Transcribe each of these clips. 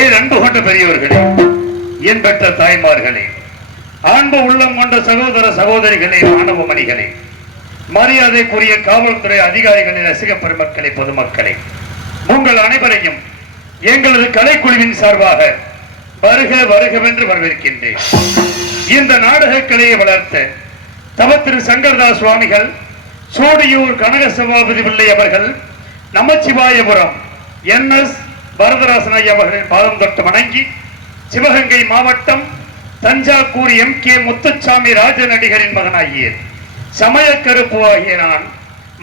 பேரன்பு கொண்ட பெரியவர்களே, என் பெற்ற தாய்மார்களே, அன்பு உள்ளம் கொண்ட சகோதர சகோதரிகளே, மாணவ மணிகளே, மரியாதைக்குரிய காவல்துறை அதிகாரிகளின் ரசிக பெருமக்களே, பொதுமக்களே, உங்கள் அனைவரையும் எங்களது கலைக்குழுவின் சார்பாக வருக வருகவென்று வரவேற்கின்றேன். இந்த நாடக கலையை வளர்த்த தவ திரு சங்கரதாஸ் சுவாமிகள், சோடியூர் கனக சபாபதி பிள்ளை அவர்கள், நமச்சிவாயபுரம் NS வரதராசன் ஐயா அவர்களின் பாதம் தொட்டு வணங்கி, சிவகங்கை மாவட்டம் தஞ்சாவூர் MK முத்துச்சாமி ராஜநடிகரின் மகனாகிய சமய கருப்பு ஆகிய நான்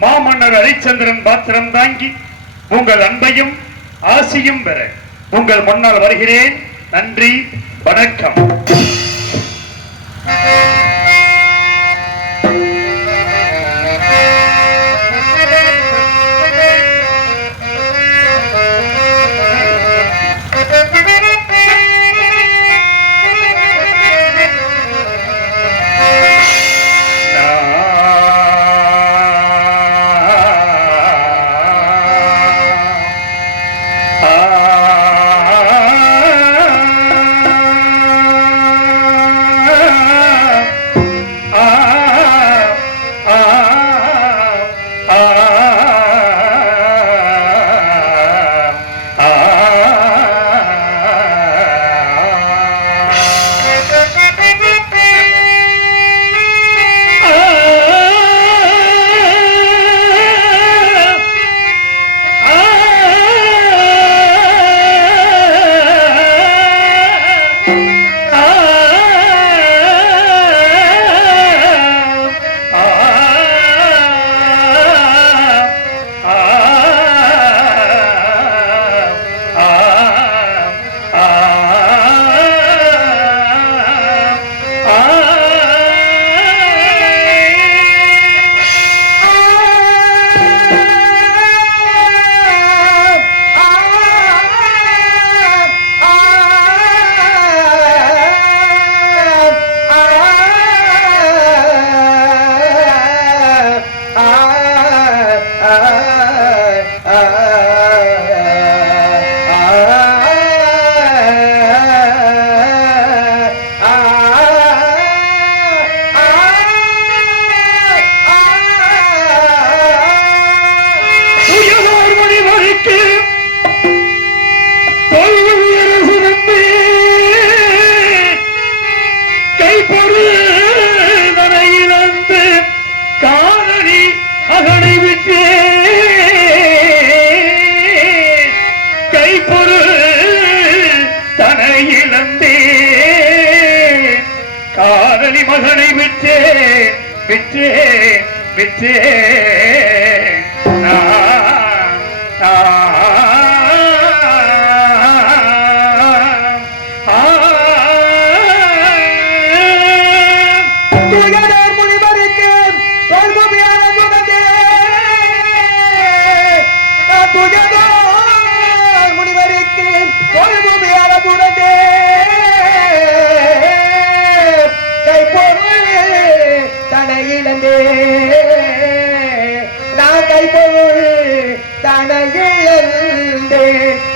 மாமன்னர் ஹரிச்சந்திரன் பாத்திரம் தாங்கி உங்கள் அன்பையும் ஆசியும் பெற உங்கள் முன்னால் வருகிறேன். நன்றி, வணக்கம்.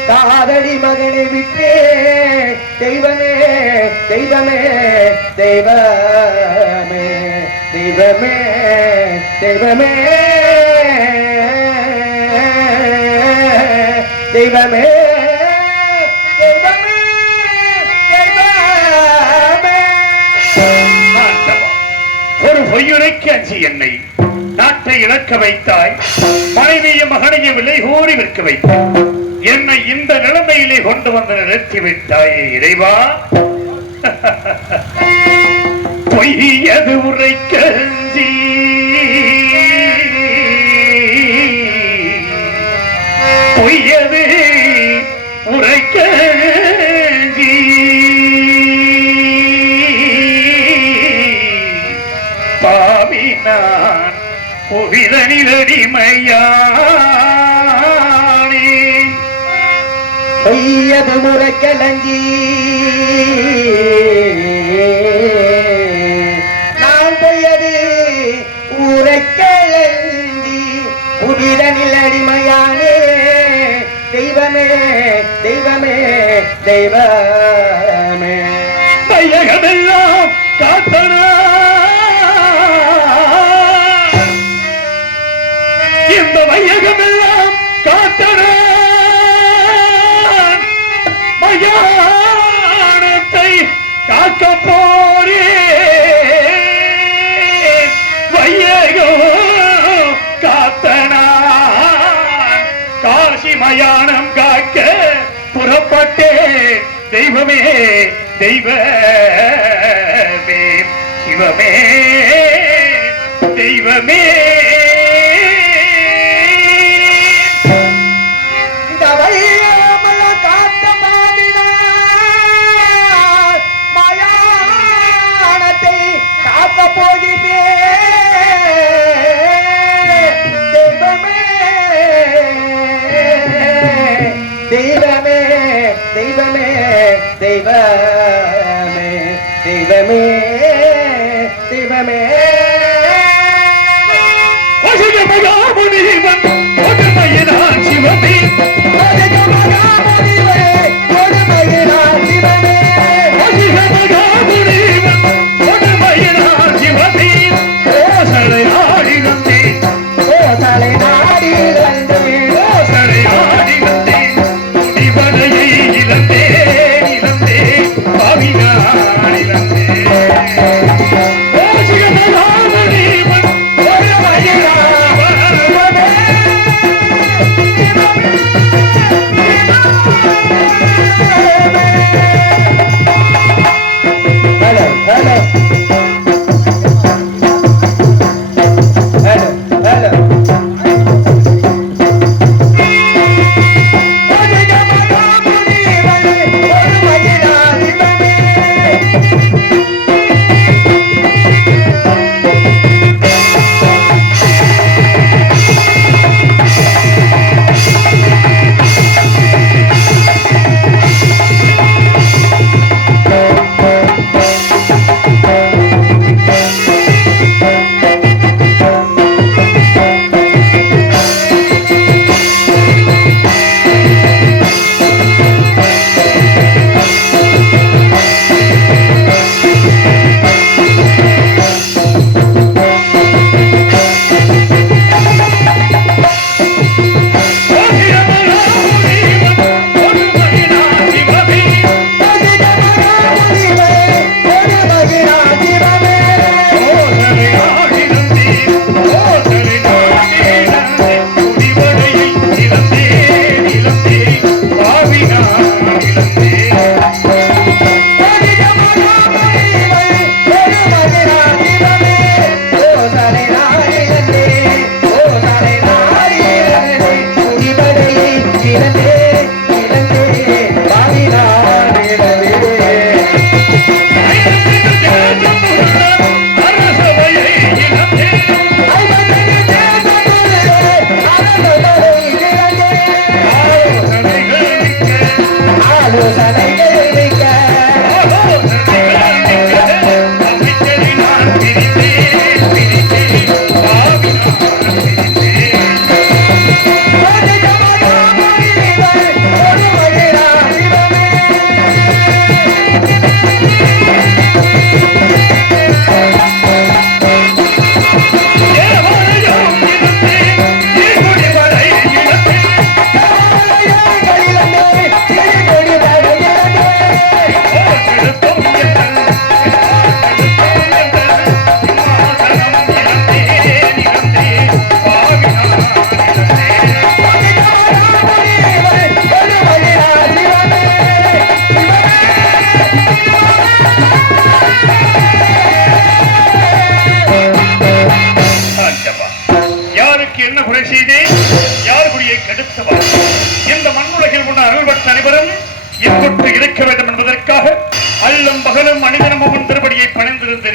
காதலி மகனை விட்டே தெய்வமே தெய்வமே தெய்வமே தெய்வமே தெய்வமே தெய்வமே ஒரு பொய்யுரைக்கு அஞ்சி என்னை நாட்டை இழக்க வைத்தாய், மனைவியும் மகனையும் விலை கோரி விற்க வைத்தாய், என்னை இந்த நிலைமையிலே கொண்டு வந்து நிறுத்தி விட்டாயே இறைவா. பொய்யது உரைக்க அஞ்சி பொய்யது உரைக்க அஞ்சி பாவி நான் புவிதனில் அடிமையானே. பொய்யது முறைக்கலஞ்சி நான் பொய்யது உரைக்கலஞ்சி புவிதனில் அடிமையானே. தெய்வமே தெய்வமே தெய்வமே மையகமெல்லாம் காத்தனா இந்த மையகமெல்லாம் காத்தனா மயானத்தை காக்க போரே வையகம் காத்தனா காசி மயானம் காக்க புறப்பட்டே தெய்வமே தெய்வமே சிவமே தெய்வமே இந்த வையகமெல்லாம் காத்த மாதினார் மயானத்தை காக்க போகிறேன் தெய்வமே தெய்வமே தெய்வமே தெய்வமே தெய்வமே தெய்வமே மகாமுனிவன் கொடுமையினான் சிவமே கொடுமையினார் சிவமே மகாமுனிவன் கொடுமையினான் சிவமே ஓசலை ஆடி வந்தேன் ஓசலை நாடி வந்தேன் ஓசலை ஆடி வந்தேன் முடிவனையை இழந்தேன் இழந்தேன் பாவினான் இழந்தேன் மகாமுனிவன் Hello, hello. Hello, hello.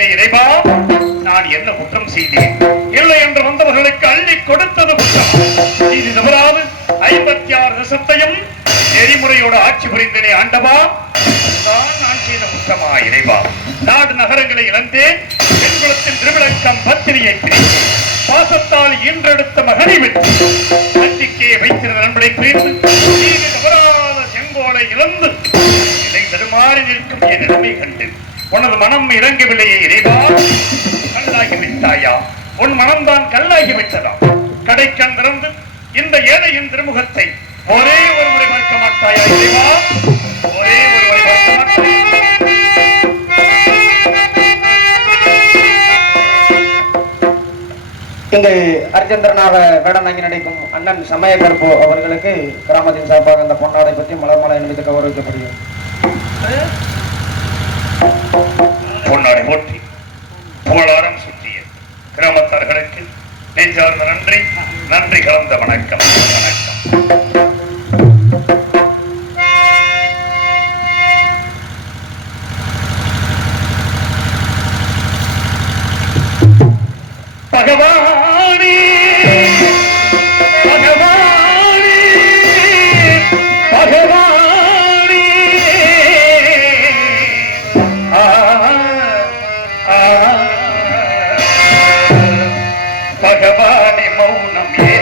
இறைவா, நான் என்ன குற்றம் செய்தேன்? இல்லை என்று வந்தவர்களுக்கு அள்ளி கொடுத்தது குற்றம். இது தவறாது 56 தேசத்தையும் நெறிமுறையோடு ஆட்சி புரிந்தனே ஆண்டவா, தான் நான் செய்த குற்றமா இறைவா? நாடு நகரங்களை இழந்தேன், பெண்குலத்தின் திருவிளக்கம் பத்திரியை பிரித்தேன், பாசத்தால் ஈன்றெடுத்த மகனை வெற்றி நம்பிக்கையை வைத்திருந்த நண்பனை பிரிந்து நீதி தவறாத செங்கோலை இழந்து மாறி நிற்கும் என் நிலைமை கண்டு உனது மனம் இறங்கவில்லையே இறைவா. கல்லாகி விட்டாயா? உன் மனம்தான் கல்லாகி விட்டதா? கடைக்கண் திறந்து இந்த ஏழையின் திருமுகத்தை ஒரே ஒரு முறை பார்க்க மாட்டாயா இறைவா? ஒரே ஒரு முறை பார்க்க மாட்டாயா? இங்கு அர்ஜென்டனாக வேடனாங்கி நடிக்கும் அண்ணன் சமயகற்பு அவர்களுக்கு கிராமத்தின் சார்பாக அந்த பொன்னாடை பற்றி மலர்மலை அணிவித்து கௌரவிக்கப்படுகிறது. பொன்னாடை போற்றி புகழாரம் சுற்றிய கிராமத்தார்களுக்கு நெஞ்சார்ந்த நன்றி, நன்றி கலந்த வணக்கம். பகவானே பகவானே பகவானே பகவானே மௌனம் ஏ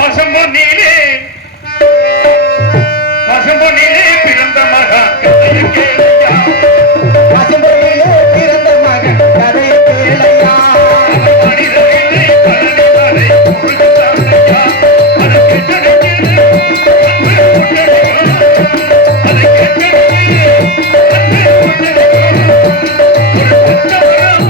பசும்பொன்னிலே பசும்பொன்னிலே பிறந்த மகன் கதையை கேளையா பசும்பொன்னிலே பிறந்த மகன் கதையை கேளையா மனிதனிலே பழனிமலை முருகத்தானையா அதை கேட்டடையே அதை கேட்டடையே ஒரு பச்சவரம்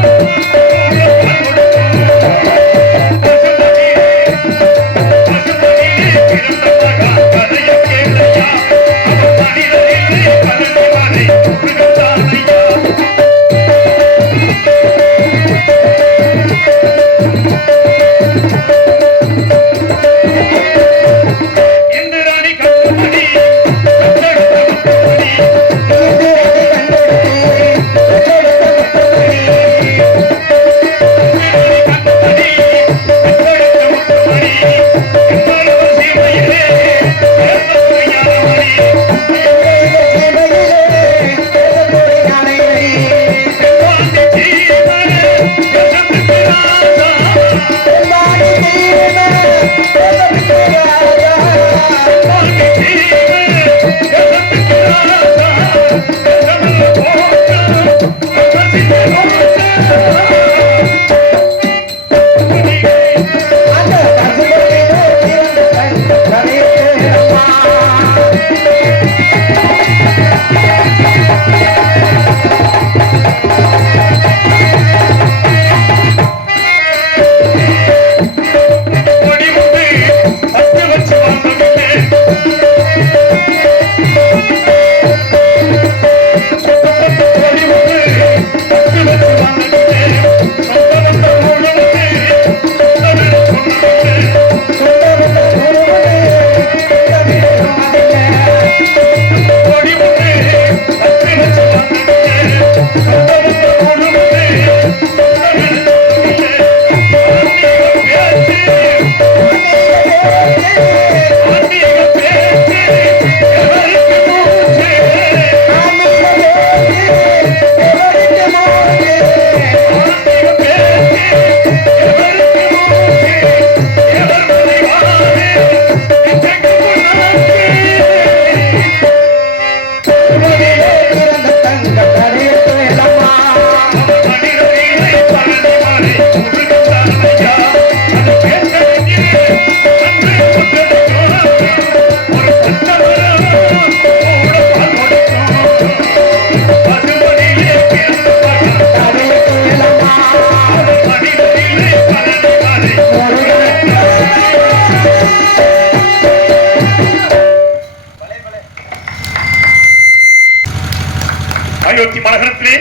அயோத்தி மாநகரத்திலே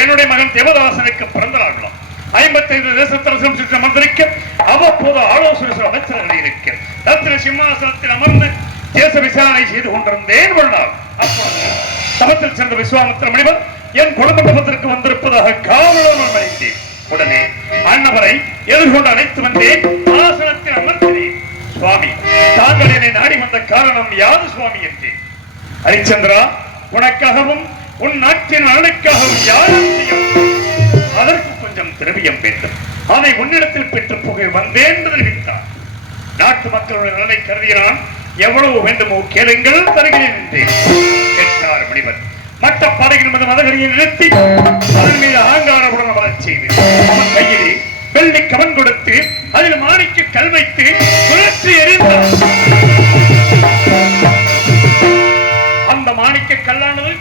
என்னுடைய மகன் தேவதாசனுக்கு பிறந்த நாள் விழா. 55 தேசத்தரசம் சுற்ற மந்திரிக்க அவ்வப்போது ஆலோசனை அமைச்சர்கள் இருக்க ரத்தின சிம்மாசனத்தில் அமர்ந்து தேச விசாரணை செய்து கொண்டிருந்தேன் ஒரு நாள். அப்பொழுது சபத்தில் சேர்ந்த விஸ்வாமித்திர முனிவர் என் குடும்பத்திற்கு வந்திருப்பதாக காவலர் அழைத்தேன். உடனே அன்னவரை எதிர்கொண்டு அழைத்து வந்தேன். ஆசனத்தில் அமர்த்தினேன். சுவாமி, தாங்கள் என்னை நாடி வந்த காரணம் யாது சுவாமி என்றேன். ஹரிச்சந்திரா, உனக்காகவும் உன் நாட்டின் நலனுக்காகவும் யாரும் செய்யும். அதற்கு கொஞ்சம் திரவியம் வேண்டும். அதை உன்னிடத்தில் பெற்று புகை வந்தேன் என்று தெரிவித்தார். நாட்டு மக்களுடைய நலனை கருதினான். எவ்வளவு வேண்டுமோ கேளுங்கள், தருகிறேன் என்றேன். கேட்டார் முனிவர். மற்ற பாடையின் மீது மதகரியை நிறுத்தி அதன் மீது ஆங்காரவுடன் அமரச் செய்து அவன் கையிலே வெள்ளி கவன் கொடுத்து அதில் மாணிக்க கல் வைத்து சுழற்றி எறிந்தார். அந்த மாணிக்க கல்லானது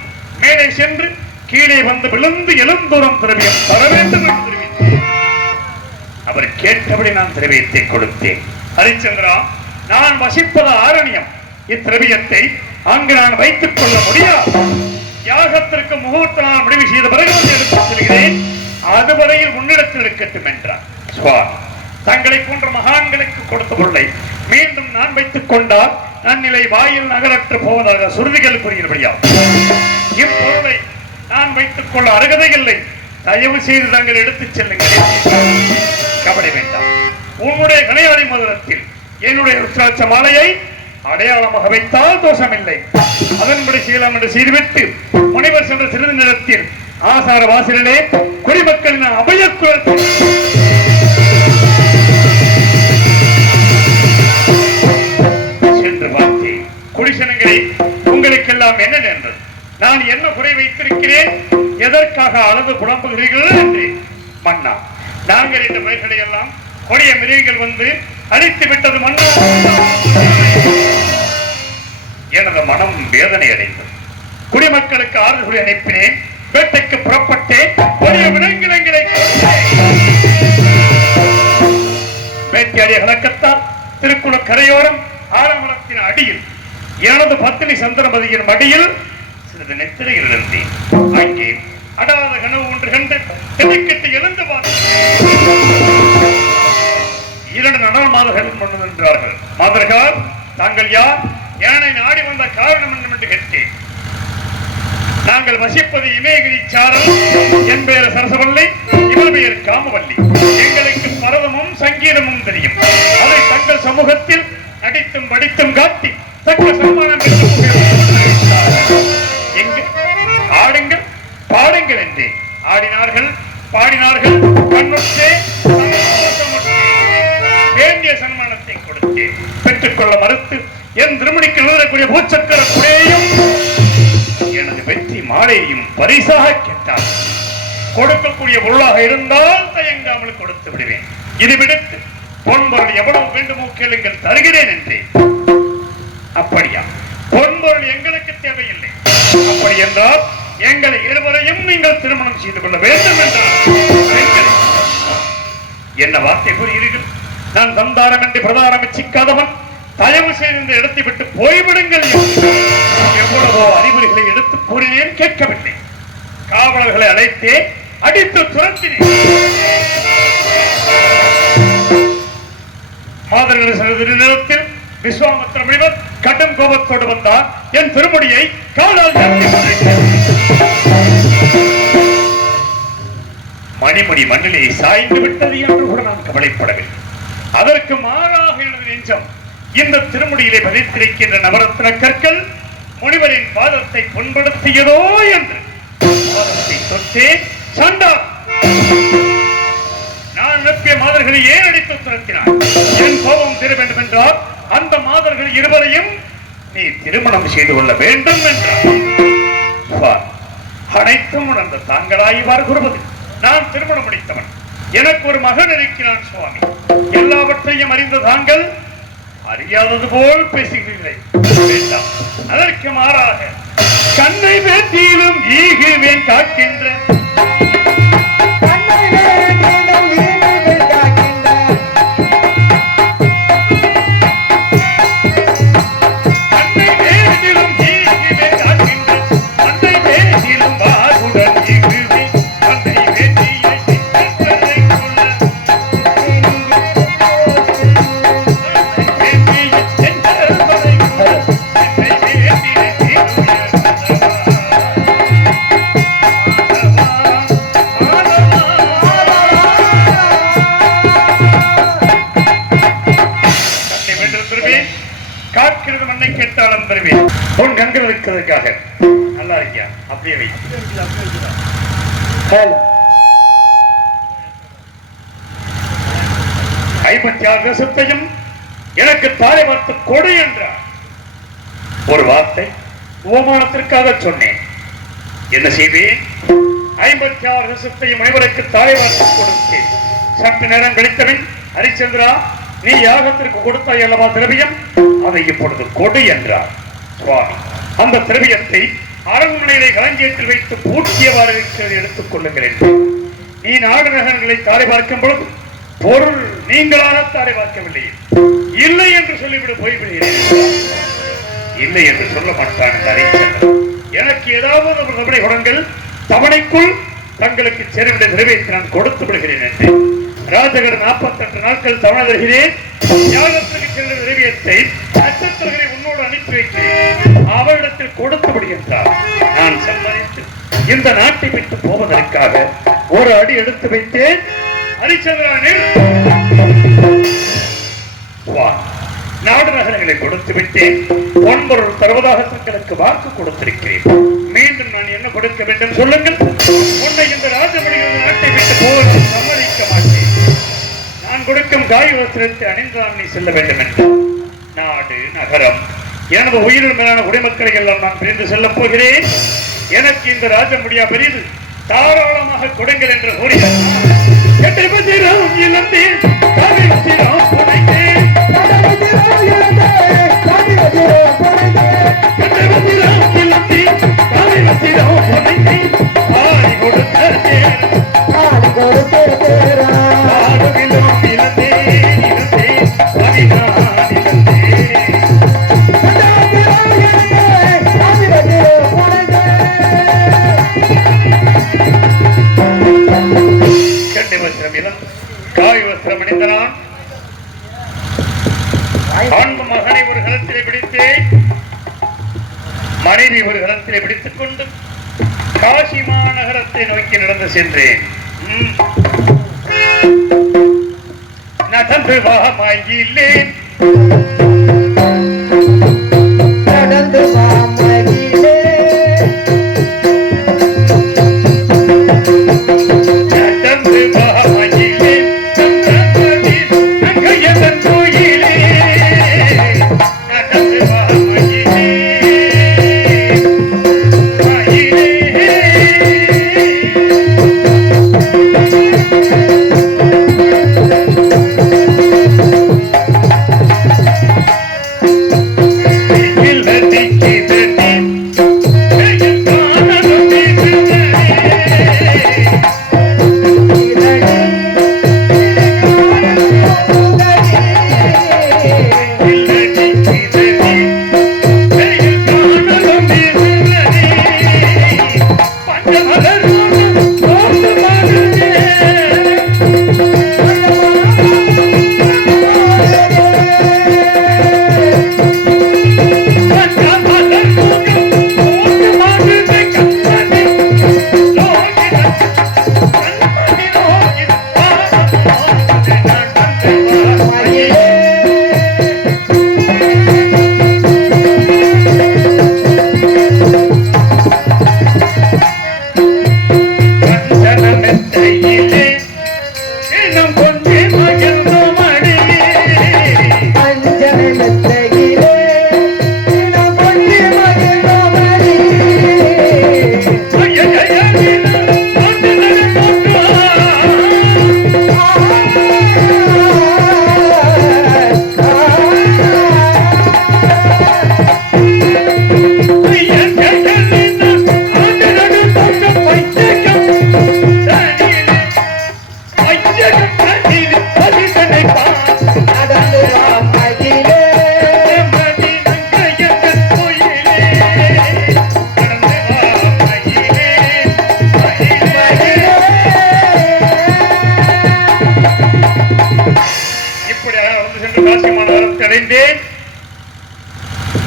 மேலே சென்று கீழே வந்து விழுந்து எழுந்தூரம் திரவியம் தர வேண்டும் என்று தெரிவித்தார். அவர் கேட்டபடி நான் திரவியத்தை கொடுத்தேன். ஹரிச்சந்திரா, நான் வசிப்பது ஆரண்யம். இத்திரவியத்தை அங்கு நான் வைத்துக் கொள்ள முடியாது. யாகத்திற்கு முகூர்த்த நாள் முடிவு செய்த பிறகு வந்து எடுத்துச் செல்கிறேன். அதுவரையில் முன்னிடத்தில் இருக்கட்டும் என்றார். சுவாமி, தங்களை போன்ற மகான்களுக்கு கொடுத்த பொருளை மீண்டும் நான் வைத்துக் கொண்டால் நன்னிலை வாயில் நகரற்று போவதாக சுருதிகள் புரிகிறபடியா இப்பொருளை நான் வைத்துக் கொள்ள அருகதை இல்லை. தயவு செய்து தாங்கள் எடுத்துச் செல்லுங்கள். கவலை வேண்டாம். உன்னுடைய கனையாளி மதுரத்தில் என்னுடைய ருத்ராட்ச மாலையை அடையாளமாக வைத்தால் தோஷமில்லை. அதன்படி செய்யலாம் என்று செய்துவிட்டு முனிவர் சென்ற சிறிது நேரத்தில் ஆசார வாசலிலே குடிமக்களின் அபயக்குரல் உங்களுக்கெல்லாம் என்ன நேர்ந்தது? நான் என்ன குறை வைத்திருக்கிறேன்? எதற்காக அளவு புலம்புகிறீர்கள் என்று. மன்னா, நாங்கள் இந்த பயிர்களை எல்லாம் கொடிய மிருகங்கள் வந்து அழித்து விட்டது மன்னா. எனது மனம் வேதனை அடைந்தது. குடிமக்களுக்கு ஆறுதல் அனுப்பினேன். வேட்டைக்கு புறப்பட்டேன். கொடிய விலங்கினங்களை வேட்டையாடிய கலக்கத்தால் திருக்குள கரையோரம் ஆலமரத்தின் அடியில் எனது பத்தினி சந்திரமதியின் மடியில் சிறிது நெத்திரையில் இருந்தேன். அங்கே அடாத கனவு ஒன்று கண்டு திடுக்கிட்டு எழுந்து பார்த்தேன். 2 நடன மாதர்கள் கொண்டு நின்றார்கள். மாதர்கள், தாங்கள் யார்? யானை நாடி வந்த காரணம் என்ன என்று கேட்டேன். நாங்கள் வசிப்பது இமயகிரி சாரல். என் பெயர் சரசவல்லி, இவள் பெயர் காமவல்லி. எங்களுக்கு பரதமும் சங்கீதமும் தெரியும். அதை தங்கள் சமூகத்தில் நடித்தும் படித்தும் காட்டி தக்க சன்மானம் ஆடுங்கள் பாடுங்கள் என்று ஆடினார்கள், பாடினார்கள். கண்ணுற்றே வேண்டிய சன்மானத்தை கொடுத்து பெற்றுக்கொள்ள மறுத்து என் திருமணிக்கு எழுதக்கூடிய பூச்சக்கர குறையையும் எனது வெற்றி மாலையையும் பரிசாக கேட்டார். கொடுக்கக்கூடிய பொருளாக இருந்தால் தயங்காமல் கொடுத்து விடுவேன். இது விடுத்து பொன்பொருள் எவ்வளவு வேண்டுமோ கேளுங்கள், தருகிறேன் என்றேன். அப்படியா? பொன்பொருள் எங்களுக்கு தேவையில்லை. அப்படி என்றால் எங்களை இருவரையும் நீங்கள் திருமணம் செய்து கொள்ள வேண்டும் என்றார். என்ன வார்த்தை கூறுகிறீர்கள்? நான் தந்தாரம் என்று பிரதாரம் சிக்காதவன். தயவு செய்து இந்த இடத்தை விட்டு போய்விடுங்கள். எவ்வளவோ அறிவுரைகளை எடுத்து கூறினேன், கேட்கவில்லை. காவலர்களை அழைத்தே அடித்து துரத்தினேன். மாதர்கள் நேரத்தில் விஸ்வாமித்திர முனிவர் கடும் கோபத்தோடு வந்தார். என் திருமுடியை காலால் மணிமுடி மண்ணிலே சாய்ந்து விட்டது என்று கூட நான் கவலைப்படவில்லை. அதற்கு மாறாக எனது நெஞ்சம் இந்த திருமுடியிலே பதித்திருக்கின்ற நவரத்ன கற்கள் முனிவரின் பாதத்தை புண்படுத்தியதோ என்று பாதத்தை தொட்டேன். சண்டா, நான் அனுப்பிய மாதர்களை ஏன் அடித்து துரத்தினார்? என் கோபம் தீர வேண்டும் என்றால் அந்த மாதர்கள் இருவரையும் நீ திருமணம் செய்து கொள்ள வேண்டும் என்றார். அனைத்தும் உணர்ந்த தாங்களாய்வார் கூறுவது. நான் திருமணம் முடித்தவன். எனக்கு ஒரு மகன் இருக்கிறான் சுவாமி. எல்லாவற்றையும் அறிந்த தாங்கள் அறியாதது போல் பேசுகிறீர்களே, வேண்டாம். அதற்கு மாறாக கண்ணை வேட்டியிலும் ஈகுவேன் காக்கின்ற காக்கிறது மண்ணை கேட்டாலும் பெறுவேன். பொன் கண்கள் இருக்கிறதுக்காக நல்லா இருக்கியா? அப்படியே வை. 56 தேசத்தையும் எனக்கு தாரை பார்த்து கொடு என்றார். ஒரு வார்த்தை ஓமானத்திற்காக சொன்னேன். என்ன செய்வேன்? 56 தேசத்தையும் அனைவருக்கு தாரை பார்த்து கொடுத்தேன். சற்று நேரம் கழித்தவன், ஹரிச்சந்திரா, நீ யாகத்திற்கு கொடுத்தாய் அல்லவா திரவியம், அதை இப்பொழுது கொடு என்றார். சுவாமி, அந்த திரவியத்தை அரண்மனையிலே களஞ்சியத்தில் வைத்து பூட்டியவாறு இருக்கிறது, எடுத்துக் கொள்ளுங்கள் என்று. நீ நாடு நகரங்களை தாரை பார்க்கும் பொழுது பொருள் நீங்களாக தாரை பார்க்கவில்லை. இல்லை என்று சொல்லிவிடு, போய்விடுகிறேன். இல்லை என்று சொல்ல மாட்டான் இந்த ஹரிச்சந்திரன். எனக்கு ஏதாவது ஒரு தவணை கொடுங்கள், தவணைக்குள் தங்களுக்கு சேரவிட திரவியத்தை நான் கொடுத்து விடுகிறேன் என்று. ராஜகர் 48 நாட்கள் தவணை தருகிறேன். யாகத்திற்கு சென்ற திரவியத்தை நட்சத்திரங்களை உன்னோடு அனுப்பி வைக்கிறேன், அவரிடத்தில் கொடுத்து விடுகின்றார். நான் சம்மதித்து இந்த நாட்டை விட்டு போவதற்காக ஒரு அடி எடுத்து வைத்தேன். ஹரிச்சந்திரனில் நாடு நகரங்களை கொடுத்து விட்டேன். பொன்பொருள் தருவதாக தங்களுக்கு வாக்கு கொடுத்திருக்கிறேன். மீண்டும் நான் என்ன கொடுக்க வேண்டும் சொல்லுங்கள். உன்னை இந்த ராஜமணிகள் நாட்டை விட்டு போவதற்கு சம்மதிக்க மாட்டேன். நான் கொடுக்கும் காய் வஸ்திரத்தை அணிந்தான் நீ செல்ல வேண்டும் என்று. நாடு நகரம் எனது உயிரின் மேலான குடிமக்களை எல்லாம் நான் பிரிந்து செல்லப் போகிறேன். எனக்கு இந்த ராஜ முடியா பெரியது, தாராளமாக கொடுங்கள் என்று கூறினார். காய் வஸ்திரம் அணிந்தனான் அன்பு மகனை ஒரு கலத்திலே பிடித்தேன், மனைவி ஒரு கலத்திலே பிடித்துக் கொண்டு காசி மாநகரத்தை நோக்கி நடந்து சென்றேன். நடந்து வாமாயிலேன் நடந்து வாமாயிலே நடந்து வாமாயிலேன் நங்கையதன் கோயிலே நடந்து வாமாயிலே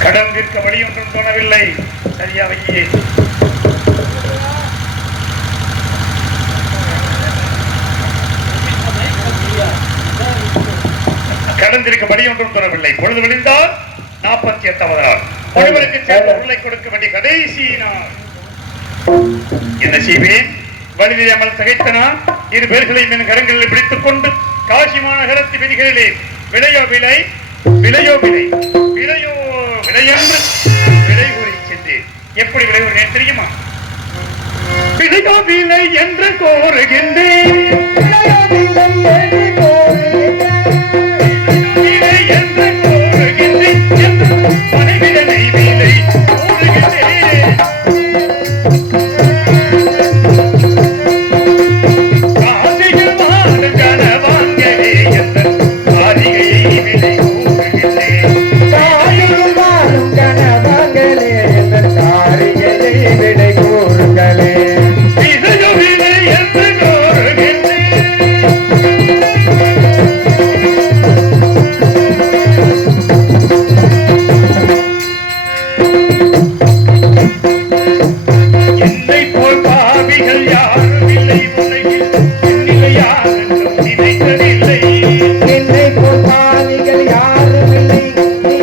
கடந்திருக்க வழி ஒன்றும் தோணவில்லை. சரியா வையே கடந்திருக்க வழி ஒன்றும் தோணவில்லை. பொழுது விழுந்தால் 48வது நாள் ஒருவருக்கு சேர்ந்த உருளை கொடுக்க வேண்டிய கடைசி நாள். என்ன செய்வேன்? வழி தெரியாமல் தகைத்தனான் இரு பேர்களையும் என் கரங்களில் பிடித்துக் கொண்டு காசி மாநகரத்து விதிகளிலே விலையோ விலை விலையோ விலை விலையோ விலை என்று விலை கூறி சென்றேன். எப்படி விலை கூறினேன் தெரியுமா? விலையோ விலை என்று கோருகின்றேன், விலை என்று கோருகின்றேன், மனைவிடனை விலை கூறுகின்றேன். காசியில் வாழும் கணவான்களே என்ற காரிகையை விலை கூறுகின்றேன். காரியில் வாழும் கணவான்களே என்ற காரிகையை விடை கூறுங்களே. விலையோ விலை என்று கோருகின்றேன். என்னை போல் பாவிகள் யாரும் இல்லை உலகில், என்னிலையார் என்றும் நினைத்ததில்லை. என்னை போல் பாவிகள் யாரும் இல்லை, நீ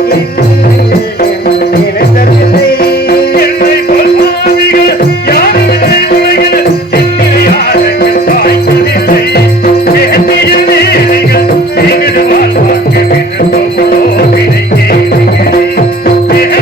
நினைத்ததில்லை. என்னை போல் பாவிகள் யாரும் இல்லை உலகில், என்னிலையார் என்றும் வாய்த்ததில்லை. வேண்டிய வேலைகள் செய்து வாழ்வாங்க விருப்பமுள்ளோ விலை கேளுகிறேன்.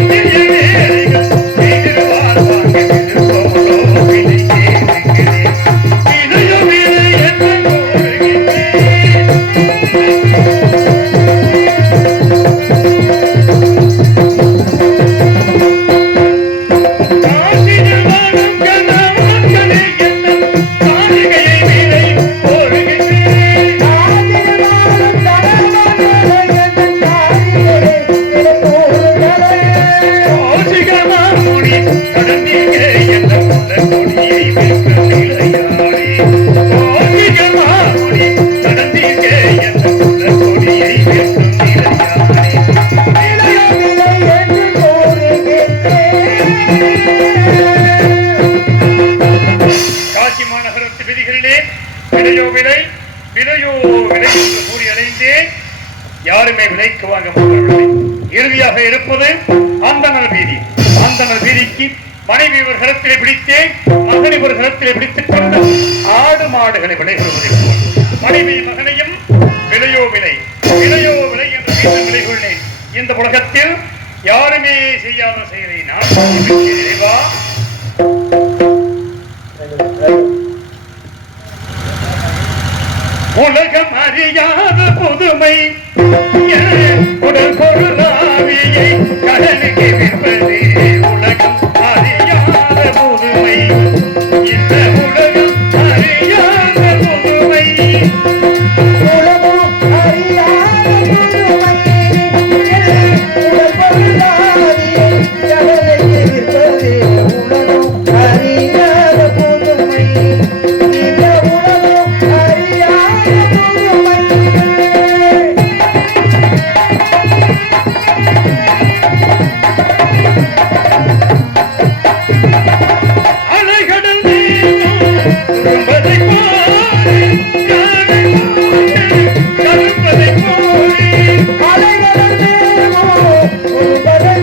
இறுதியாக இருப்பது அந்தணர் வீதி. அந்தணர் வீதிக்கு மனைவி ஒரு கரத்திலே பிடித்தே மகனை ஒரு கரத்திலே பிடித்துக் கொண்டு ஆடு மாடுகளை விளைகொள்வதை போல் மனைவி மகனையும் விலையோ விலை விலையோ விலை என்று மீண்டும் விலை கொள்ளேன். இந்த உலகத்தில் யாருமே செய்யாத செயலை நான் செய்வா. உலகம் அறியாத புதுமை உடல் பொருளாவியை கடலுக்கு விற்பது. உலகம் அறியாத புதுமை இந்த உலகம் அறியாத புதுமை. உலகம் அறியாத புதுமை உடல் பொருளாவியை கடலுக்கு விற்பது. உலகம் அறியாத புதுமை இந்த உலகம் அறியாத புதுமை. அலைகடல் திரும்பதை போலே கருப்பதை போலே அலைகடல் ஒருபதை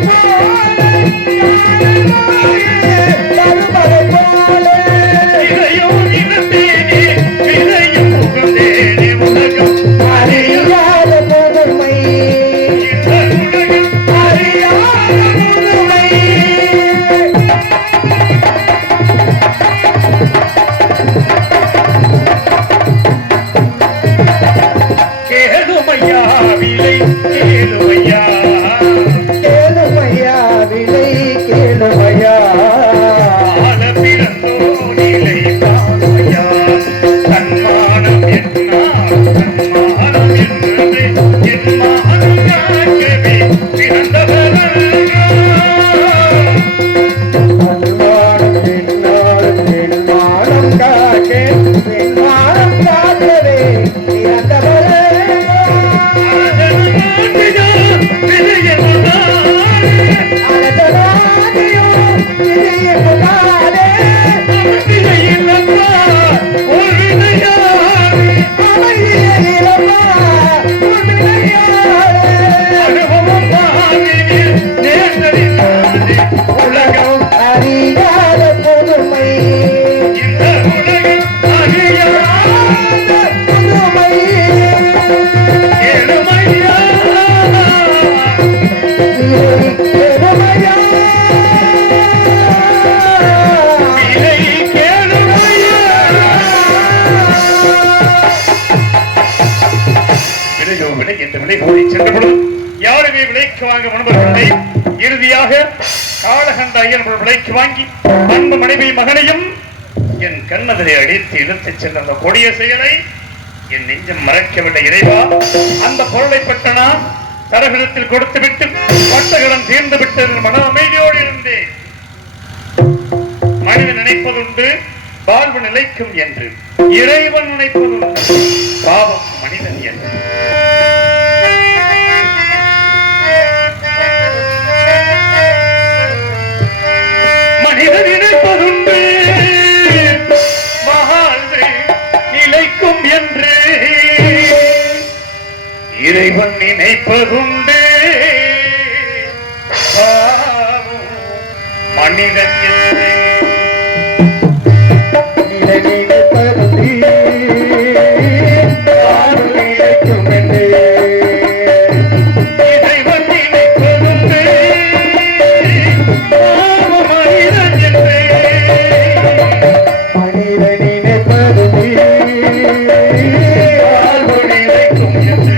போல இதையோ நிறத்தேனே விதையும் புகுந்தேனே. உலகம் அறியாத புதுமை இந்த உலகம் அறியாத புதுமை. கேளுமையா விலை கேளுமையா. கேளுமையா விலை கேளுமையா. ஆள பிறந்தோ நிலை காணுமையா. தன்மானம் என்னார் தன்மானம் என்பது என் மானம் காக்கவே பிறந்தவரன்றோ. அன்பாடும் பெண்ணாடும் பெண்மானம் காக்க பெண்மானம் காக்கவே பிறந்தவரே. அழகராகியோ விதியை புகாரே. அமைதியே இளமா உண்மையாரே. உலகம் அறியாத புதுமை புதுமை. கேளுமையா யாருமே விலைக்கு வாங்க முன்பவர்களை இறுதியாக காலகண்ட ஐயன் விலைக்கு வாங்கி அன்பு மனைவி மகனையும் என் கண்ணதிலே அடித்து இழுத்துச் சென்ற அந்த கொடிய செயலை என் நெஞ்சம் மறைக்கவில்லை இறைவா. அந்த பொருளை பட்ட நான் தரகத்தில் கொடுத்து விட்டு பட்டகலம் தீர்ந்து விட்டது மன அமைதியோடு இருந்தேன். மனிதன் நினைப்பதுண்டு வாழ்வு நிலைக்கும் என்று, இறைவன் நினைப்பதுண்டு பாவம் மனிதன் என்று. மனிதன் நினைப்பதுண்டு வாழ்வு நிலைக்கும் என்று, இறைவன் நினைப்பதுண்டு பாவம் மனிதன் என்று. நிலைப்பருந்தி வாழ்வு நிலைக்கும் என்று. இறைவன் நினைப்பதுண்டு பாவம் மனிதன் என்று. மனிதன் நினைப்பருந்தி வாழ்வு நிலைக்கும் என்று.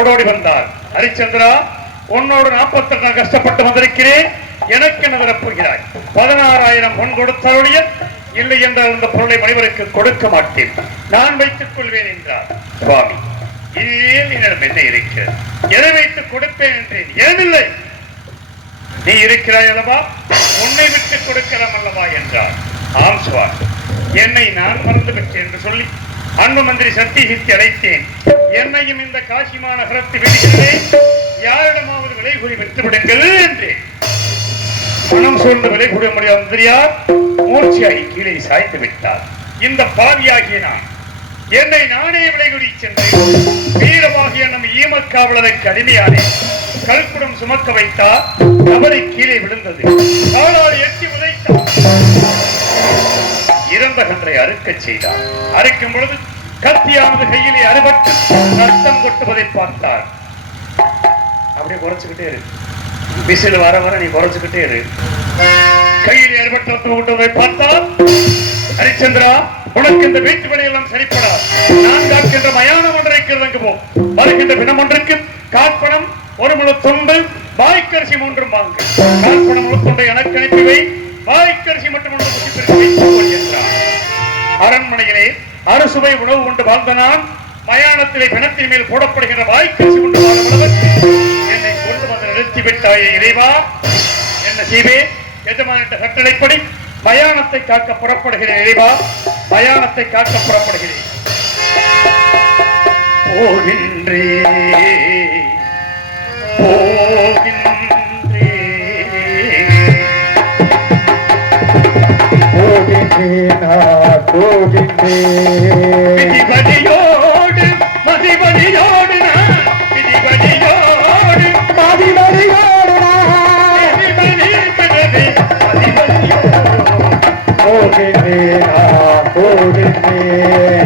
ஓடோடி வந்தார். ஹரிச்சந்திரா, உன்னோடு 42 கஷ்டப்பட்டு வந்திருக்கிறேன், எனக்கு என்ன தரப்போகிறாய்? 16,000 பொன் கொடுத்தாலுடைய இல்லை என்றால் இந்த பொருளை மனிதருக்கு கொடுக்க மாட்டேன், நான் வைத்துக் கொள்வேன் என்றார். சுவாமி, இதில் என்னிடம் என்ன இருக்கிறது? எதை வைத்துக் கொடுப்பேன் என்றேன். ஏனில்லை, நீ இருக்கிறாய் அல்லவா, உன்னை விட்டு கொடுக்கலாம் அல்லவா என்றார். ஆம் சுவாமி, என்னை நான் மறந்து விட்டேன் என்று சொல்லி அன்பு மந்திரி சத்தியகித்தி அழைத்தேன். என்னையும் இந்த காசி மாநகரத்தை விடுகிறேன், யாரிடமாவது விலை கூறி விட்டு விடுங்கள் என்றேன். மனம் சூழ்ந்து விலை கூற முடியாத மந்திரியார் மூர்ச்சியாகி கீழே சாய்ந்து விட்டார். இந்த பாவியாகிய நான் என்னை நானே விலை கூறி சென்றேன். வீரமாகிய நம் ஈமக்காவலருக்கு அடிமையானேன். கல்குடம் சுமக்க வைத்தார், தவறி கீழே விழுந்தது. காலால் எட்டி உதைத்தார். இறந்த கன்றை அறுக்கச் செய்தார். அறுக்கும் பொழுது கத்தியானது கையிலே அறுபட்டு ரத்தம் கொட்டுவதை பார்த்தார். அப்படியே குறைச்சுக்கிட்டே இரு, விசில் வர வர நீ குறைச்சுக்கிட்டே இரு. கையிலே அறுபட்டு ரத்தம் கொட்டுவதை பார்த்தார். ஹரிச்சந்திரா, உனக்கு இந்த வீட்டு வழியெல்லாம் சரிப்படாது. நான் காக்கின்ற மயானம் ஒன்றை இருக்கிறது போ. வருகின்ற தினம் ஒன்றுக்கு காற்பணம் 1 முழு துண்டு, வாய்க்கரிசி 3 வாங்க. காற்பணம் முழு துண்டை எனக்கு அனுப்பி வை, வாய்க்கரிசி மட்டும் என்றார். அரண்மனையிலே அறுசுவை உணவு கொண்டு வாழ்ந்த நான் மயானத்திலே பிணத்தின் மேல் போடப்படுகின்ற வாய்க்கரிசி கொண்டு வாழ்வதற்கு என்னை கொண்டு வந்து நிறுத்திவிட்டாயே இறைவா, என்ன செய்வேன்? எஜமான கட்டளைப்படி மயானத்தை காக்க புறப்படுகிறேன் இறைவா, மயானத்தை காக்க புறப்படுகிறேன். விதிபதியோடு மதிபதியோடு விதிபதியோடு மதிபதியோடு போகின்றேன்